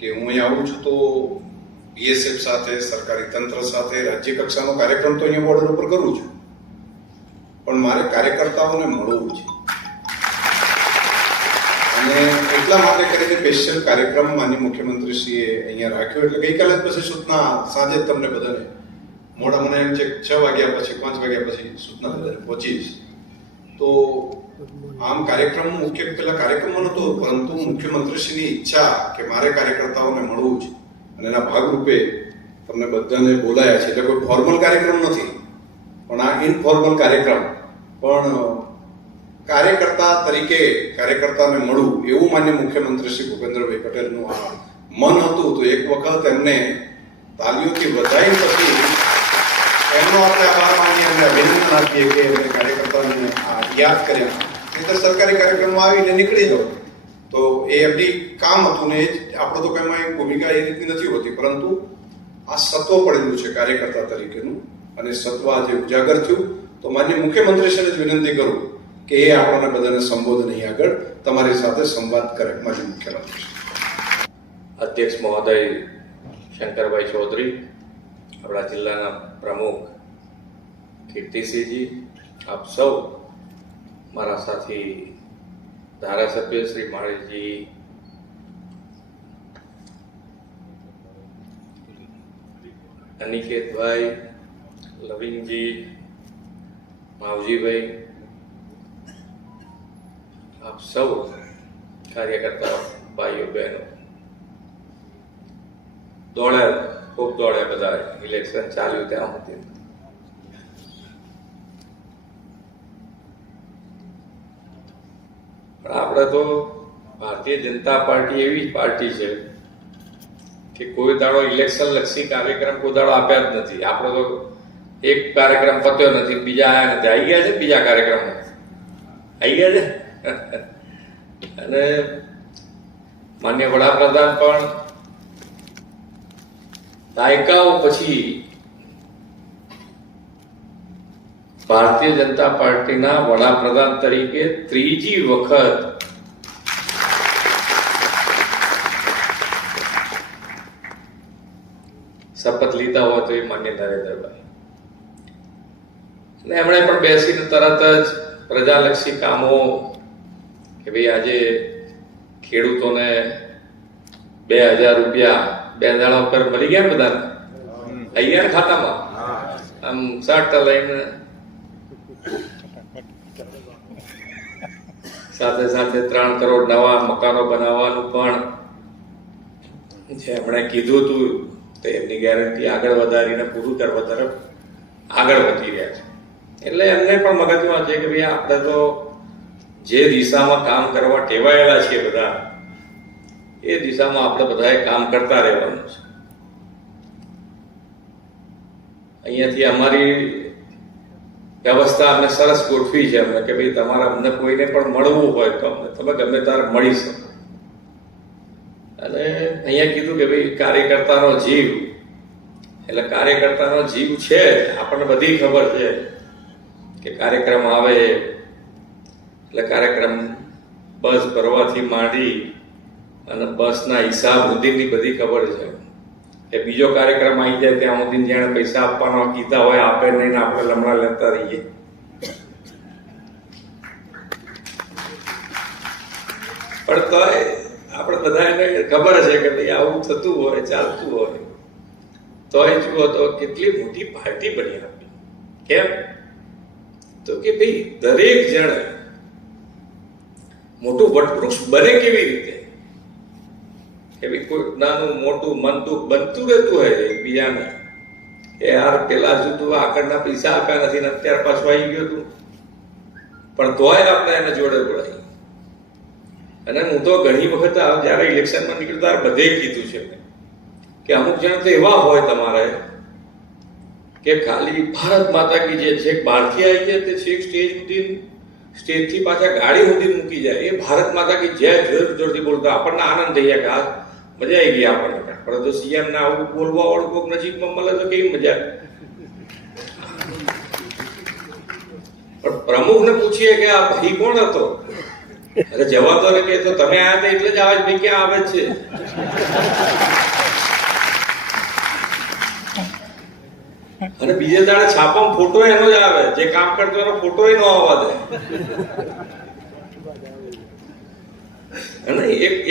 કે હું અહીંયા આવું છું તો બીએસએફ સાથે, સરકારી તંત્ર સાથે રાજ્ય કક્ષાનો કાર્યક્રમ તો અહીંયા બોર્ડર ઉપર કરું છું, પણ મારે કાર્યકર્તાઓને મળવું છે અને એટલા માટે કરીને સ્પેશિયલ કાર્યક્રમ માન્ય મુખ્યમંત્રીશ્રીએ અહીંયા રાખ્યો. એટલે ગઈકાલે પછી સૂચના સાંજે તમને બધાને મોડા મને એમ છે 6 વાગ્યા પછી 5 વાગ્યા પછી સૂચના બધાને પહોંચીશ. તો આમ કાર્યક્રમ મુખ્ય પેલા કાર્યક્રમ નહોતો, પરંતુ મુખ્યમંત્રીશ્રીની ઈચ્છા કે મારે કાર્યકર્તાઓને મળવું છે અને એના ભાગરૂપે તમને બધાને બોલાયા છે. એટલે કોઈ ફોર્મલ કાર્યક્રમ નથી, પણ આ ઇનફોર્મલ કાર્યક્રમ, પણ કાર્યકર્તા તરીકે કાર્યકર્તાને મળવું એવું માન્ય મુખ્યમંત્રી શ્રી ભૂપેન્દ્રભાઈ પટેલનું આ મન હતું. તો એક વખત એમને તાલીઓથી વધાઈ પછી એમનો આપણે આભાર માનીએ અને અભિનંદન આપીએ કે એમને કાર્યકર્તાઓને યાદ કર્યા. નહીંતર સરકારી કાર્યક્રમમાં આવીને નીકળી જાઓ તો એ એમની કામ હતું ને એ જ. આપણો તો કંઈ ભૂમિકા એ રીતની નથી હોતી, પરંતુ આ સત્વ પડેલું છે કાર્યકર્તા તરીકેનું અને સત્વ આજે ઉજાગર થયું. તો માન્ય મુખ્યમંત્રીશ્રીને જ વિનંતી કરું કે એ આપણને બધાને સંબોધન અહીં આગળ તમારી સાથે સંવાદ કરે. માન્ય મુખ્યમંત્રી અધ્યક્ષ મહોદય શંકરભાઈ ચૌધરી, આપણા જિલ્લાના પ્રમુખ કીર્તિસિંહજી, આપ સૌ મારા સાથી ધારાસભ્ય શ્રી માળીજી, અનિકેતભાઈ, લવિંગજી, માવજીભાઈ, આપ સૌ કાર્યકર્તા ભાઈઓ બહેનો, દોડ્યા, ખૂબ દોડ્યા બધા. ઇલેક્શન ચાલ્યું ત્યાં સુધી પણ આપણે તો ભારતીય જનતા પાર્ટી એવી પાર્ટી છે કે કોઈ દાડો ઇલેક્શન લક્ષી કાર્યક્રમ કોઈ દાડો આપ્યા જ નથી. આપણો તો એક કાર્યક્રમ પત્યો નથી, બીજા આયા નથી. આવી ગયા છે બીજા કાર્યક્રમ આવી ગયા છે. અને માન્ય વડાપ્રધાન પણ દાયકાઓ પછી ભારતીય જનતા પાર્ટીના વડાપ્રધાન તરીકે ત્રીજી વખત શપથ લીધા હોય તો એ માન્ય નરેન્દ્રભાઈ. અને એમણે પણ બેસીને તરત જ પ્રજાલક્ષી કામો કે ભાઈ આજે ખેડૂતોને 2000 રૂપિયા 2 દાડા ઉપર મળી ગયા ને બધાને અહીંયા ખાતામાં, આમ શર્ટ લઈને સાથે સાથે 3 કરોડ નવા મકાનો બનાવવાનું પણ જે એમણે કીધું હતું તો એમની ગેરંટી આગળ વધારીને પૂરું કરવા તરફ આગળ વધી રહ્યા છે. એટલે એમને પણ મગજમાં છે કે ભાઈ આપણે તો જે દિશામાં કામ કરવા ટેવાયેલા છીએ બધા, એ દિશામાં આપણે બધાએ કામ કરતા રહેવાનું છે. અહીંયાથી અમારી વ્યવસ્થા અમને સરસ ગોઠવી છે અમને કે ભાઈ તમારે અમને કોઈને પણ મળવું હોય તો અમને તમે ગમે ત્યારે મળી શકો. અને અહીંયા કીધું કે ભાઈ કાર્યકર્તાનો જીવ, એટલે કાર્યકર્તાનો જીવ છે. આપણને બધી ખબર છે કે કાર્યક્રમ આવે એટલે કાર્યક્રમ બસ ભરવાથી માંડી અને બસના હિસાબ સુધીની બધી ખબર છે. કે બીજો કાર્યક્રમ આવી જાય ત્યાં સુધી જેણે પૈસા આપવાનો કીધા હોય આપે નહીં, આપણે લમણા લેતા રહીએ. પણ તો આપણે બધાને ખબર છે કે ભાઈ આવું થતું હોય, ચાલતું હોય, તોય જુઓ તો કેટલી મોટી પાર્ટી બની આપી. કેમ તો કે ભાઈ દરેક જણ મોટું વટવૃક્ષ બને કેવી રીતે કે ભાઈ કોઈ નાનું મોટું મન દુઃખ બનતું રહેતું હોય એકબીજાને કે યાર પેલા સુધી આગળના પૈસા આપ્યા નથી ને અત્યારે પાછું આવી ગયું હતું, પણ તોય આપણે એને જોડે બોલાવી. અને હું તો ઘણી વખત જયારે ઇલેક્શનમાં નીકળતા બધે કીધું છે કે અમુક જણ તો એવા હોય તમારે કે ખાલી ભારત માતા કી જે છેક બહારથી આવી જાય તે છેક સ્ટેજ સુધી, સ્ટેજથી પાછા ગાડી સુધી મૂકી જાય, એ ભારત માતા કી જય જોર જોરથી બોલતા આપણને આનંદ થઈ જાય કે આ મજા આવી ગઈ આપણને. પરંતુ સીએમ ને આવું બોલવા વાળું કોઈક નજીકમાં મળે તો કેવી મજા. પણ પ્રમુખને પૂછીએ કે આ ભાઈ કોણ હતો અરે જવા દો ને, કે તો તમે આયા હતા એટલે જ આવાજ ભાઈ ક્યાં આવે જ છે. અને બીજે દાડે છાપામાં ફોટો એનો જ આવે, જે કામ કરતો એનો ફોટો ન આવવા દે. અને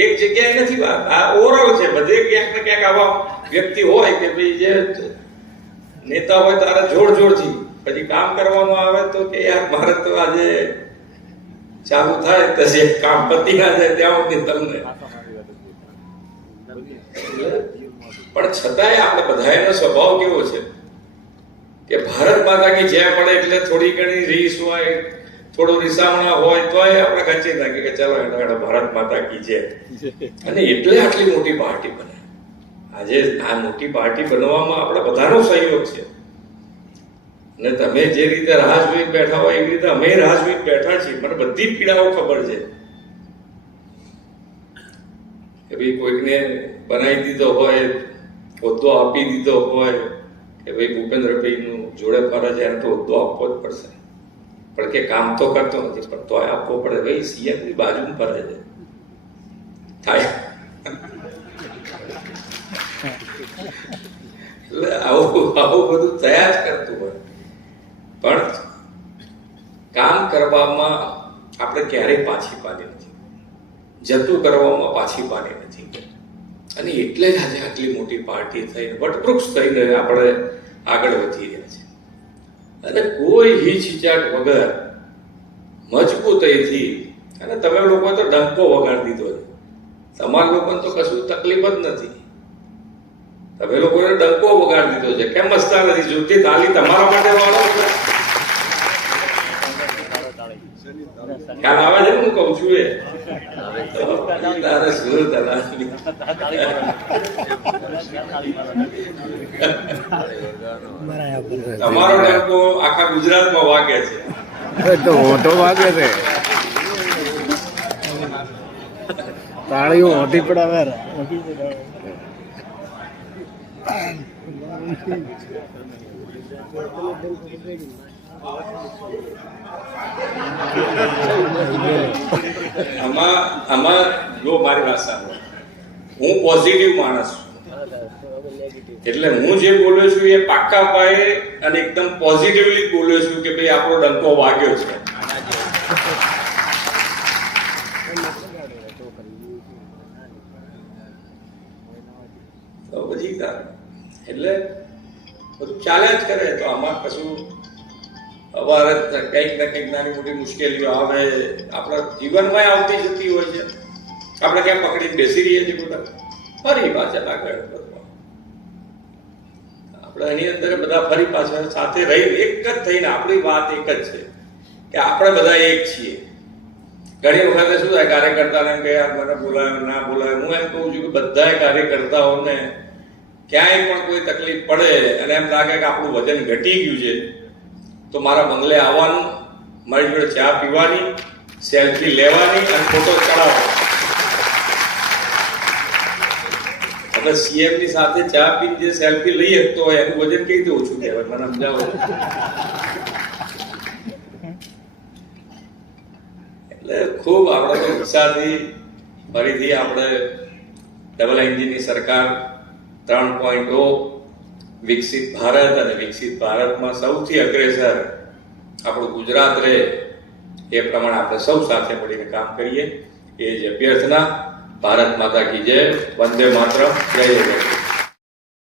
એક જગ્યાએ નથી વાત, આ ઓવરઓલ છે. બધે ક્યાંક ને ક્યાંક આવા વ્યક્તિ હોય કે ભાઈ જે નેતા હોય તારા જોડથી પછી કામ કરવાનું આવે તો કે યાર મારે તો આજે ચાલુ થાય તો જે કામ પતી ના જાય ત્યાં સુધી તમને. પણ છતાંય આપણે બધાનો સ્વભાવ કેવો છે કે ભારત માતા કી જય પડે એટલે થોડી ઘણી રીસ હોય, થોડું રિસામણા હોય તોય આપણે ખંચી નાખીએ કે ચાલો એનો ભારત માતા કી જય. અને એટલે આટલી મોટી પાર્ટી બને. આજે આ મોટી પાર્ટી બનવામાં આપણે બધાનો સહયોગ છે. અને તમે જે રીતે રાહ જોઈને બેઠા હોય એવી રીતે અમે રાહ જોઈને બેઠા છીએ. મને બધી પીડાઓ ખબર છે કે ભાઈ કોઈકને બનાવી દીધો હોય, હોદ્દો આપી દીધો હોય કે ભાઈ ભૂપેન્દ્રભાઈનું જોડે ફરે છે એને તો હોદ્દો આપવો જ પડશે, પણ કે કામ તો કરતો નથી પણ તોય આપવો પડે. ભાઈ સીએમ ની બાજુમાં ફરે છે થાય. એટલે આવું બધું થયા જ કરતું હોય. પણ કામ કરવામાં આપણે ક્યારેય પાછી પાડી નથી, જતું કરવામાં પાછી પાડી નથી. અને એટલે જ આજે આટલી મોટી પાર્ટી થઈને વટવૃક્ષ થઈને આપણે આગળ વધી રહ્યા છે. અને કોઈ હિચહિચાટ વગર મજબૂતાઈથી. અને તમે લોકો તો ડંકો વગાડી દીધો છે. તમારા લોકોને તો કશું તકલીફ જ નથી. તમે લોકોને ડંકો વગાડી દીધો છે. કેમ મસ્તા નથી જોતી તાલી તમારા માટે વાળો કાલ આવે છે. હું કઉ છું એ તારે સુર તમારો ડંકો આખા ગુજરાતમાં વાગે છે. તો ઓટો વાગે છે, તાળીઓ ઓટી પડાવે. આમાં જો મારી વાત સાંભળો, હું પોઝિટિવ માણસ છું. એટલે હું જે બોલ્યો છું એ પાક્કા પાયે અને એકદમ પોઝિટિવલી બોલ્યો છું કે ભાઈ આપણો ડંકો વાગ્યો છે. તો પછી એટલે બધું ચાલ્યા જ કરે. તો આમાં કશું અમારે કંઈક ને કંઈક નાની મોટી મુશ્કેલીઓ આવે, આપણા જીવનમાં આવતી જતી હોય છે. આપણે ક્યાં પકડીને બેસી રહીએ છીએ બધા, ફરી પાછા આગળ વધવા. આપણે એની અંદર બધા ફરી પાછા સાથે રહી એક જ થઈને આપણી વાત એક જ છે કે આપણે બધા એક છીએ. ઘણી વખતે શું થાય કાર્યકર્તાને કે યાર મને બોલાયો ના બોલાયો. હું એમ કહું છું કે બધા કાર્યકર્તાઓને ક્યાંય પણ કોઈ તકલીફ પડે અને એમ લાગે કે આપણું વજન ઘટી ગયું છે તો મારા બંગલે આવવાનું, મારી જોડે ચા પીવાની, સેલ્ફી લેવાની અને ફોટો ચડાવવાનો. હવે સીએમ ની સાથે ચા પીને જે સેલ્ફી લઈ શકતો હોય એનું વજન કેવી રીતે ઓછું કહેવાય? મને સમજાવો. એટલે ખૂબ આપણે તો ઉત્સાહથી ફરીથી આપણે ડબલ એન્જિનની સરકાર 3.0 વિકસિત ભારત, અને વિકસિત ભારતમાં સૌથી અગ્રેસર આપણું ગુજરાત રહે એ પ્રમાણે આપણે સૌ સાથે મળીને કામ કરીએ એ જ અભ્યર્થના. ભારત માતા કી જય. વંદે માતરમ. જય જય.